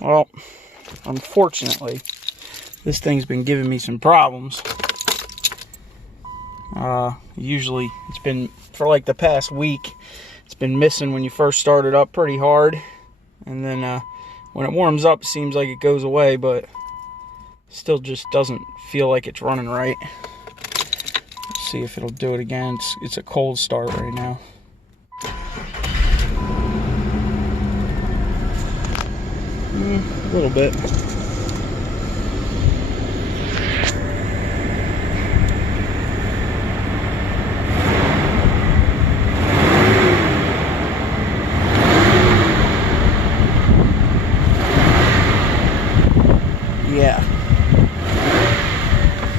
Well, unfortunately, this thing's been giving me some problems. Usually, it's been, for like the past week, it's been missing when you first start it up pretty hard. And then when it warms up, it seems like it goes away, but still just doesn't feel like it's running right. Let's see if it'll do it again. It's a cold start right now. A little bit. Yeah.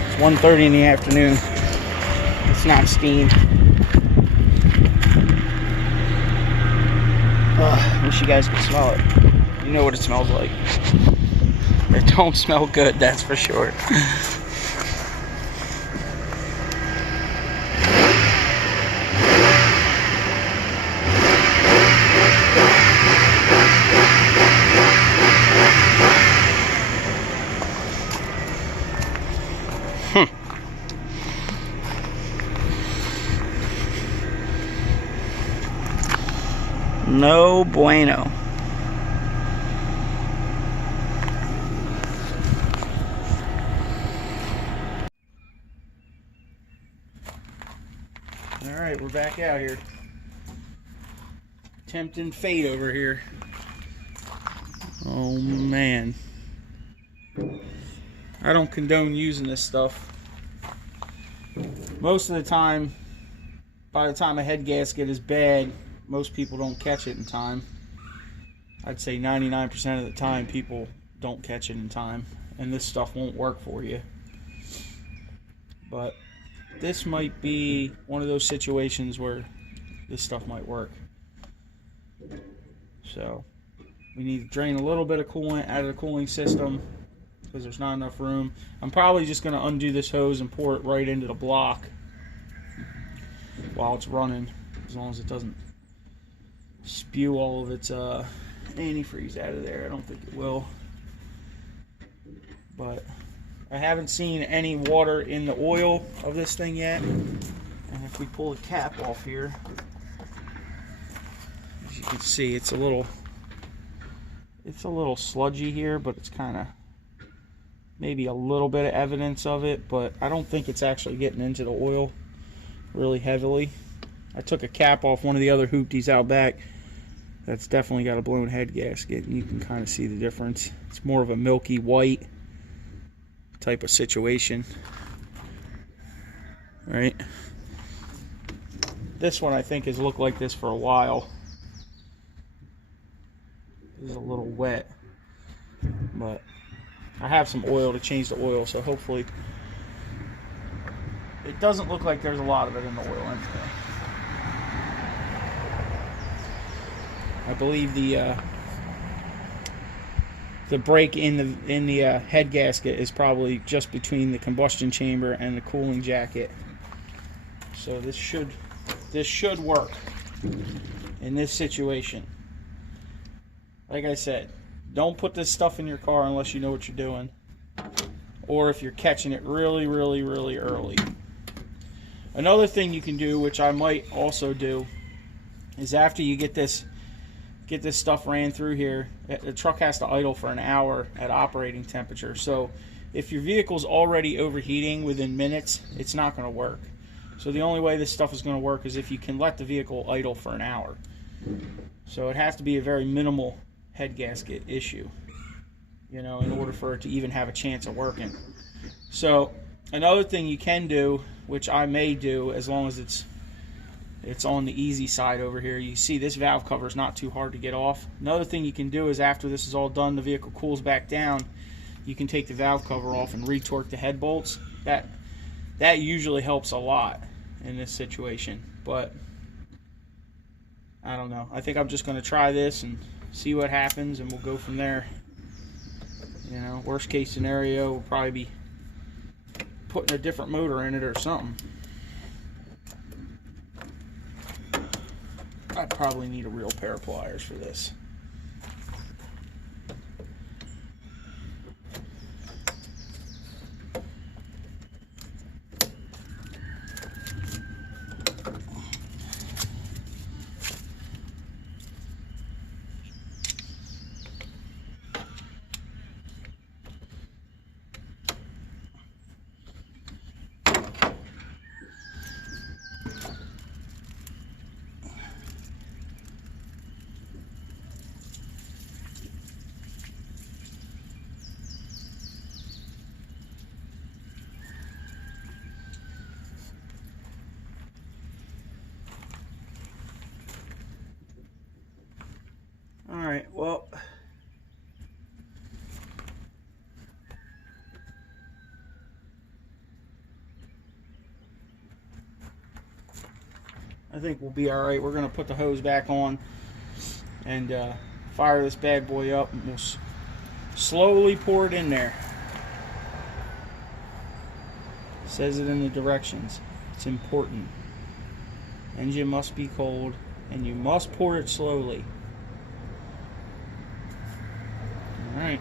It's 1:30 in the afternoon. It's not steam. Wish you guys could smell it. You know what it smells like. It don't smell good, that's for sure. No bueno. Alright, we're back out here. Tempting fate over here. Oh man. I don't condone using this stuff. Most of the time, by the time a head gasket is bad, most people don't catch it in time. I'd say 99% of the time people don't catch it in time, and this stuff won't work for you. But this might be one of those situations where this stuff might work. So we need to drain a little bit of coolant out of the cooling system because there's not enough room. I'm probably just going to undo this hose and pour it right into the block while it's running, as long as it doesn't spew all of its antifreeze out of there. I don't think it will. But I haven't seen any water in the oil of this thing yet. And if we pull the cap off here, as you can see, it's a little sludgy here, but it's kind of maybe a little bit of evidence of it, but I don't think it's actually getting into the oil really heavily. I took a cap off one of the other hoopties out back. That's definitely got a blown head gasket, and you can kind of see the difference. It's more of a milky white type of situation, right? This one I think has looked like this for a while. It's a little wet, but I have some oil to change the oil, so hopefully it doesn't look like there's a lot of it in the oil anyway. I believe the break in the head gasket is probably just between the combustion chamber and the cooling jacket. So this should work in this situation. Like I said, don't put this stuff in your car unless you know what you're doing, or if you're catching it really, really, really early. Another thing you can do, which I might also do, is after you get this stuff ran through here, the truck has to idle for an hour at operating temperature. So if your vehicle's already overheating within minutes, it's not going to work. So the only way this stuff is going to work is if you can let the vehicle idle for an hour. So it has to be a very minimal head gasket issue, you know, in order for it to even have a chance of working. So another thing you can do, which I may do as long as it's on the easy side over here. You see this valve cover is not too hard to get off. Another thing you can do is after this is all done, the vehicle cools back down, you can take the valve cover off and retorque the head bolts. That usually helps a lot in this situation, but I don't know. I think I'm just going to try this and see what happens, and we'll go from there. You know, worst case scenario, we'll probably be putting a different motor in it or something. I probably need a real pair of pliers for this. think we'll be all right. We're going to put the hose back on and fire this bad boy up, and we'll slowly pour it in there. It says it in the directions. It's important. Engine must be cold, and you must pour it slowly. All right.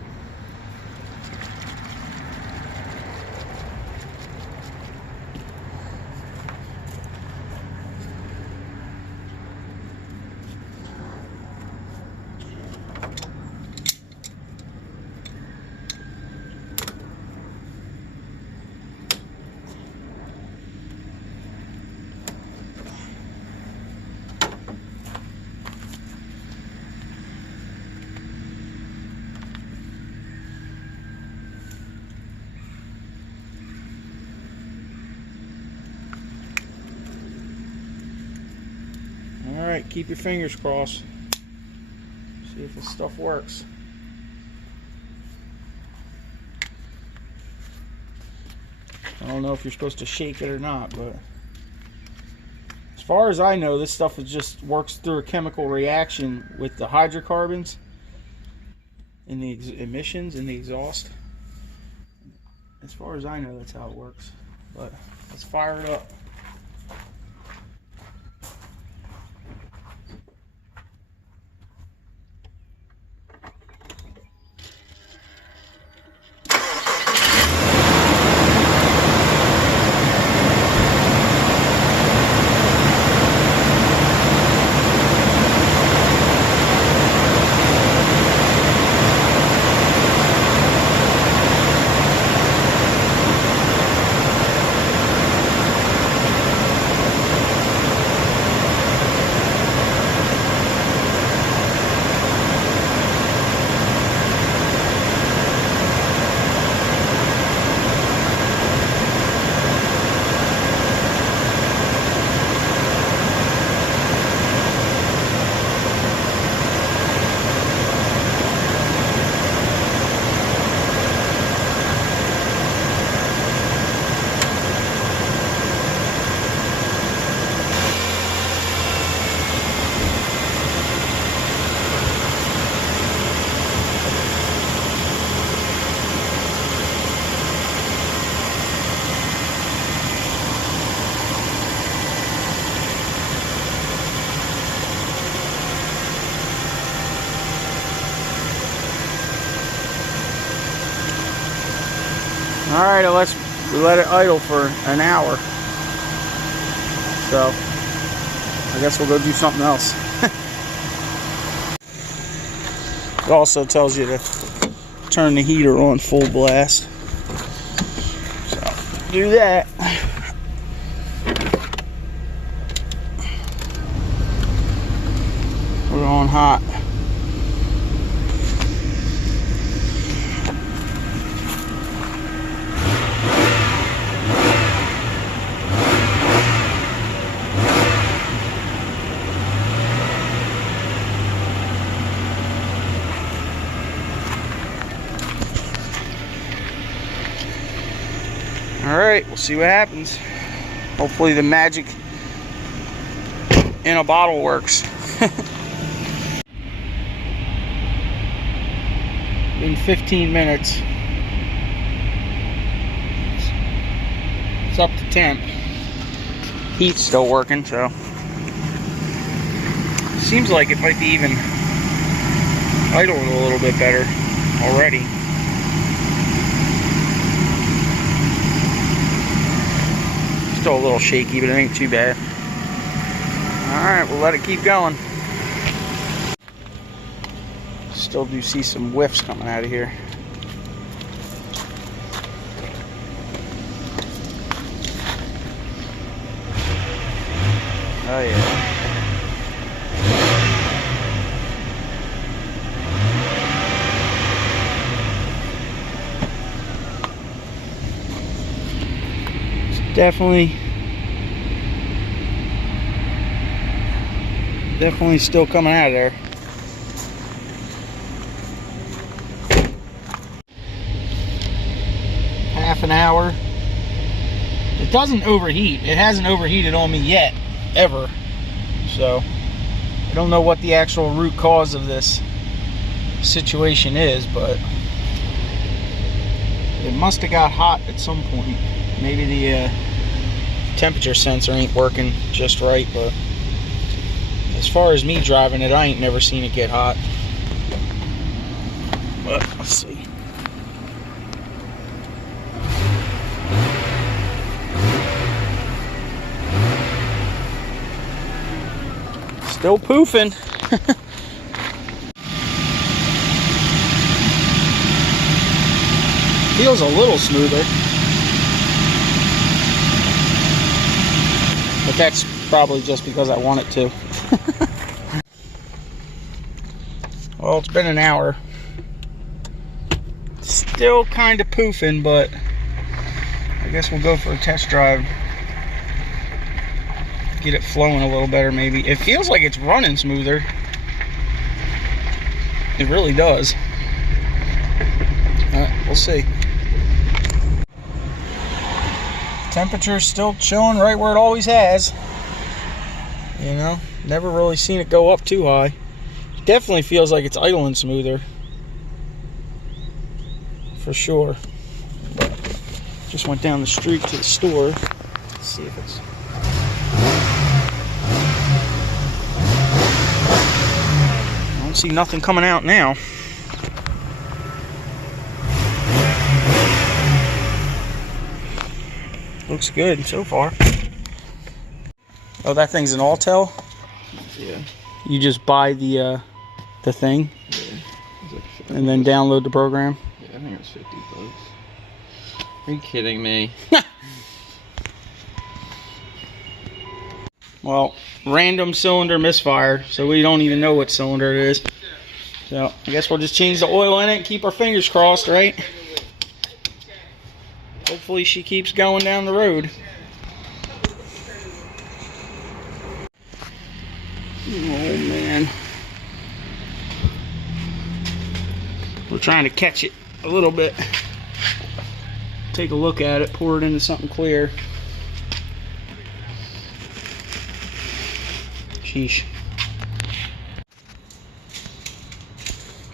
Alright, keep your fingers crossed. See if this stuff works. I don't know if you're supposed to shake it or not, but as far as I know, this stuff just works through a chemical reaction with the hydrocarbons in the emissions in the exhaust. As far as I know, that's how it works. But let's fire it up. Alright, we let it idle for an hour. So, I guess we'll go do something else. It also tells you to turn the heater on full blast. So, do that. We're on hot. Alright, we'll see what happens. Hopefully the magic in a bottle works. In 15 minutes, it's up to temp. Heat's still working, so seems like it might be even idling a little bit better already. Still a little shaky, but it ain't too bad. Alright, we'll let it keep going. Still do see some whiffs coming out of here. Oh yeah. Definitely still coming out of there. Half an hour. It doesn't overheat. It hasn't overheated on me yet, ever. So I don't know what the actual root cause of this situation is, but it must have got hot at some point. Maybe the temperature sensor ain't working just right, but as far as me driving it, I ain't never seen it get hot. But let's see. Still poofing. Feels a little smoother. But that's probably just because I want it to. Well, it's been an hour. Still kind of poofing, but I guess we'll go for a test drive. Get it flowing a little better, maybe. It feels like it's running smoother. It really does. We'll see. Temperature's still chilling right where it always has. You know, never really seen it go up too high. Definitely feels like it's idling smoother. For sure. But just went down the street to the store. Let's see if it's... I don't see nothing coming out now. Looks good so far. Oh, that thing's an Altel? Yeah. You just buy the thing? Yeah. Like and then download the program? Yeah, I think it was $50. Are you kidding me? Well, random cylinder misfire, so we don't even know what cylinder it is. So I guess we'll just change the oil in it and keep our fingers crossed, right? Hopefully she keeps going down the road. Oh man. We're trying to catch it a little bit. Take a look at it, pour it into something clear. Sheesh.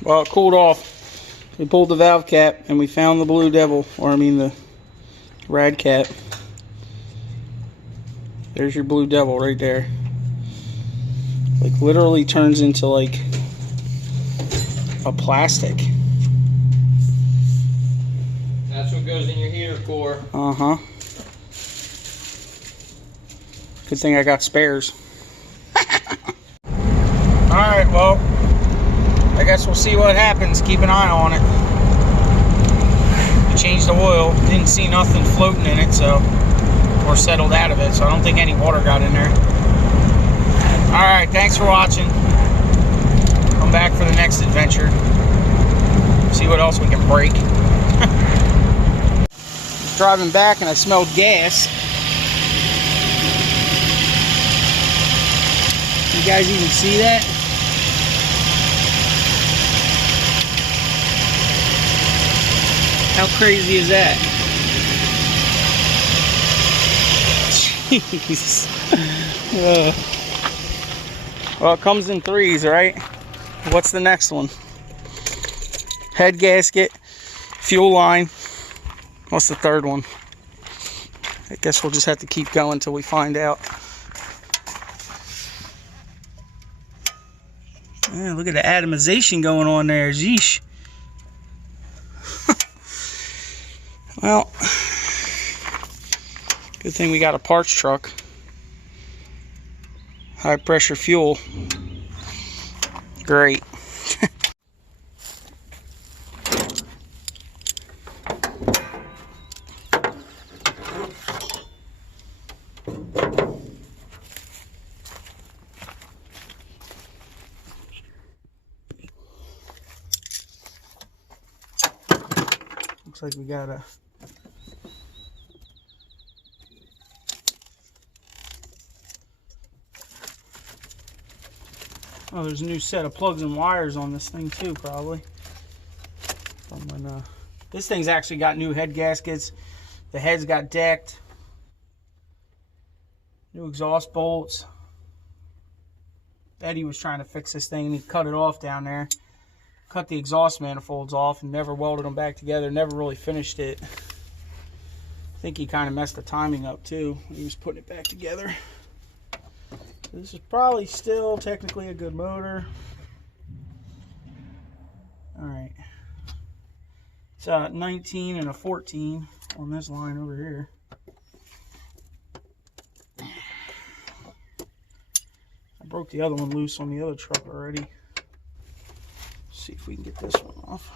Well, it cooled off. We pulled the valve cap and we found the Blue Devil, or I mean the Rad Cat. There's your Blue Devil right there. Like literally turns into like a plastic. That's what goes in your heater core. Uh-huh. Good thing I got spares. Alright, well, I guess we'll see what happens. Keep an eye on it. We changed the oil. Didn't see nothing floating in it, so, or settled out of it, so I don't think any water got in there. Alright, thanks for watching. Come back for the next adventure. See what else we can break. Just driving back and I smelled gas. You guys even see that? How crazy is that? Jeez. Well, it comes in threes, right? What's the next one? Head gasket, fuel line. What's the third one? I guess we'll just have to keep going until we find out. Yeah, look at the atomization going on there. Yeesh. Well, good thing we got a parts truck. High pressure fuel. Great. Looks like we got a oh, there's a new set of plugs and wires on this thing too, probably. From when, this thing's actually got new head gaskets. The head's got decked. New exhaust bolts. Eddie was trying to fix this thing and he cut it off down there. Cut the exhaust manifolds off and never welded them back together. Never really finished it. I think he kind of messed the timing up too when he was putting it back together. This is probably still technically a good motor. Alright. It's a 19 and a 14 on this line over here. I broke the other one loose on the other truck already. Let's see if we can get this one off.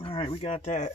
All right, we got that.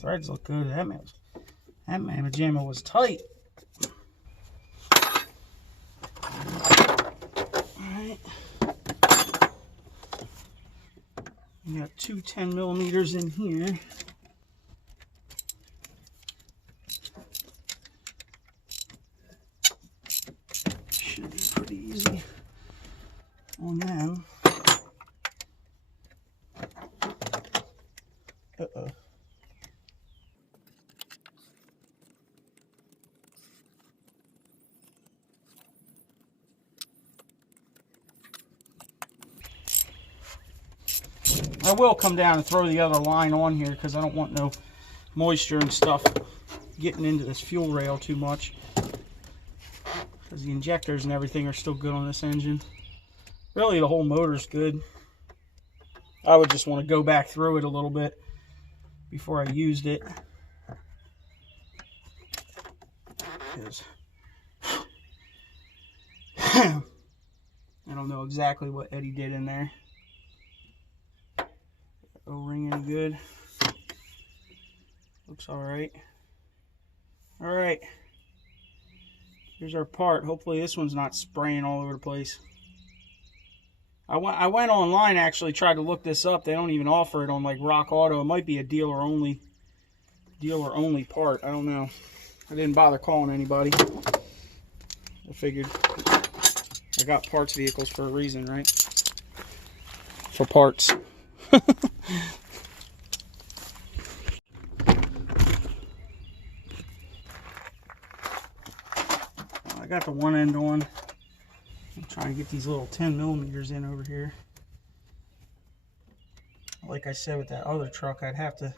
Threads look good. That mamma jamma was tight. Alright. We got two 10 millimeters in here. Should be pretty easy on them. Uh-oh. I will come down and throw the other line on here because I don't want no moisture and stuff getting into this fuel rail too much, because the injectors and everything are still good on this engine. Really, the whole motor's good. I would just want to go back through it a little bit before I used it, because I don't know exactly what Eddie did in there. O-ring any good? Looks alright. Alright. Here's our part. Hopefully this one's not spraying all over the place. I went online, actually tried to look this up. They don't even offer it on like Rock Auto. It might be a dealer only part. I don't know. I didn't bother calling anybody. I figured I got parts vehicles for a reason, right? For parts. I got the one end on. I'm trying to get these little 10 millimeters in over here. Like I said with that other truck, I'd have to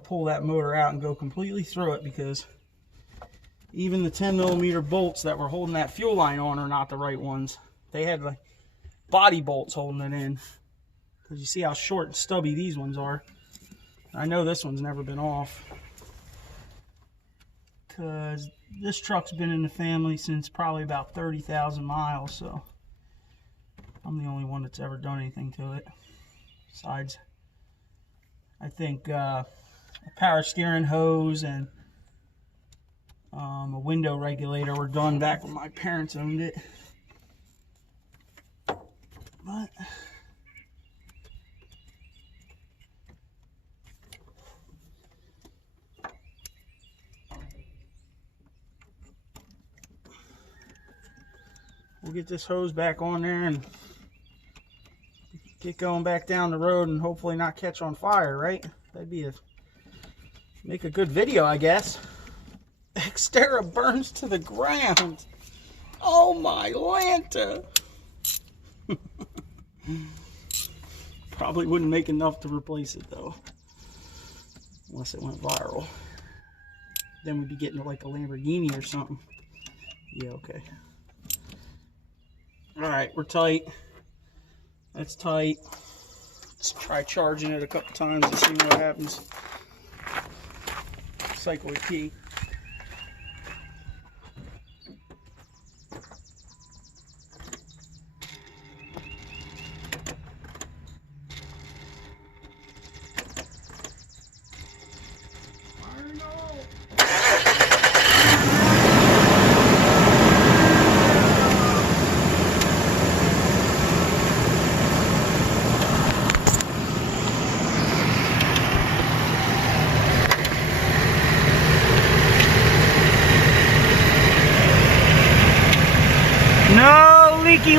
pull that motor out and go completely through it, because even the 10 millimeter bolts that were holding that fuel line on are not the right ones. They had like body bolts holding it in. Because you see how short and stubby these ones are. I know this one's never been off, because this truck's been in the family since probably about 30,000 miles, so I'm the only one that's ever done anything to it. Besides, I think a power steering hose and a window regulator were done back when my parents owned it. But we'll get this hose back on there and get going back down the road and hopefully not catch on fire, right? That'd be make a good video, I guess. Xterra burns to the ground. Oh my Lanta. Probably wouldn't make enough to replace it though. unless it went viral. Then we'd be getting to like a Lamborghini or something. Yeah, okay. Alright, we're tight. That's tight. Let's try charging it a couple times and see what happens. Cycle the key. No leaky.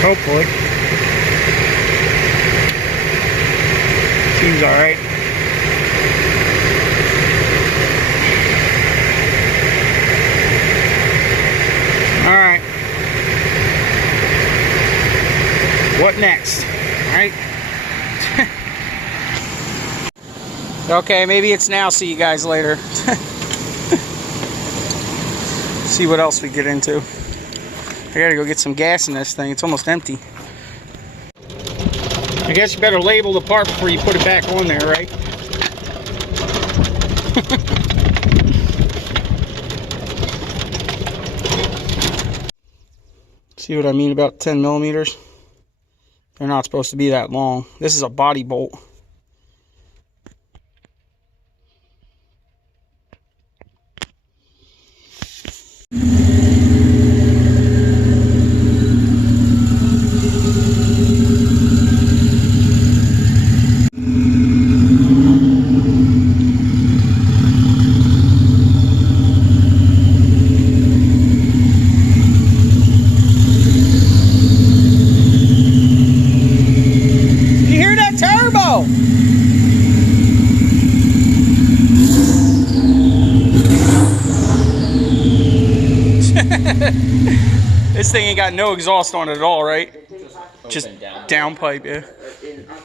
Hopefully. Seems alright. Alright. What next? Alright. Okay, maybe it's now. See you guys later. See what else we get into. I gotta go get some gas in this thing. It's almost empty. I guess you better label the part before you put it back on there, right? See what I mean about 10 millimeters? They're not supposed to be that long. This is a body bolt. This thing ain't got no exhaust on it at all, right? Just down pipe, yeah.